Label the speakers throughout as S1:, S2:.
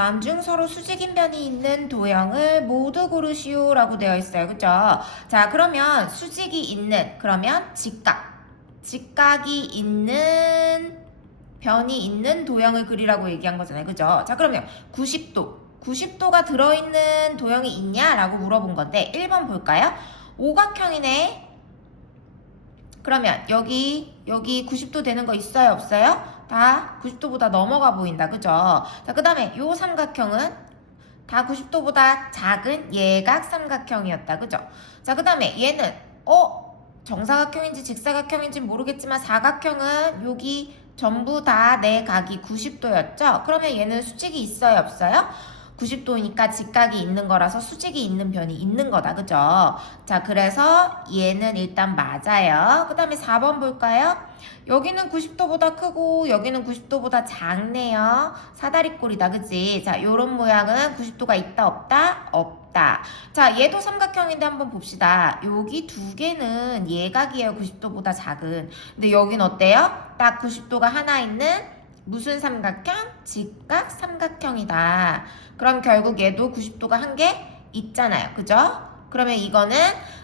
S1: 다음 중 서로 수직인 변이 있는 도형을 모두 고르시오라고 되어 있어요. 그죠? 자, 그러면 수직이 있는, 그러면 직각. 직각이 있는 변이 있는 도형을 그리라고 얘기한 거잖아요. 그죠? 자, 그러면 90도. 90도가 들어있는 도형이 있냐라고 물어본 건데 1번 볼까요? 오각형이네. 그러면 여기 여기 90도 되는 거 있어요 없어요? 다 90도보다 넘어가 보인다 그죠? 자 그 다음에 요 삼각형은 다 90도보다 작은 예각 삼각형이었다 그죠? 자 그 다음에 얘는 어 정사각형인지 직사각형인지 모르겠지만 사각형은 여기 전부 다 내 각이 90도였죠? 그러면 얘는 수직이 있어요 없어요? 90도니까 직각이 있는 거라서 수직이 있는 변이 있는 거다. 그죠? 자, 그래서 얘는 일단 맞아요. 그 다음에 4번 볼까요? 여기는 90도보다 크고 여기는 90도보다 작네요. 사다리꼴이다. 그지? 자, 요런 모양은 90도가 있다 없다? 없다. 자, 얘도 삼각형인데 한번 봅시다. 여기 두 개는 예각이에요. 90도보다 작은. 근데 여긴 어때요? 딱 90도가 하나 있는 무슨 삼각형? 직각 삼각형이다. 그럼 결국 얘도 90도가 한 개 있잖아요. 그죠? 그러면 이거는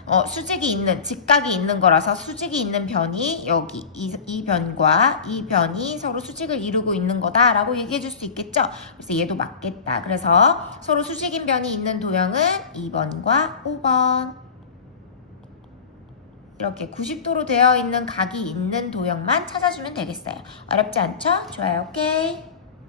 S1: 어, 수직이 있는, 직각이 있는 거라서 수직이 있는 변이 여기 이, 이 변과 이 변이 서로 수직을 이루고 있는 거다라고 얘기해 줄 수 있겠죠? 그래서 얘도 맞겠다. 그래서 서로 수직인 변이 있는 도형은 2번과 5번. 이렇게 90도로 되어 있는 각이 있는 도형만 찾아주면 되겠어요. 어렵지 않죠? 좋아요. 오케이.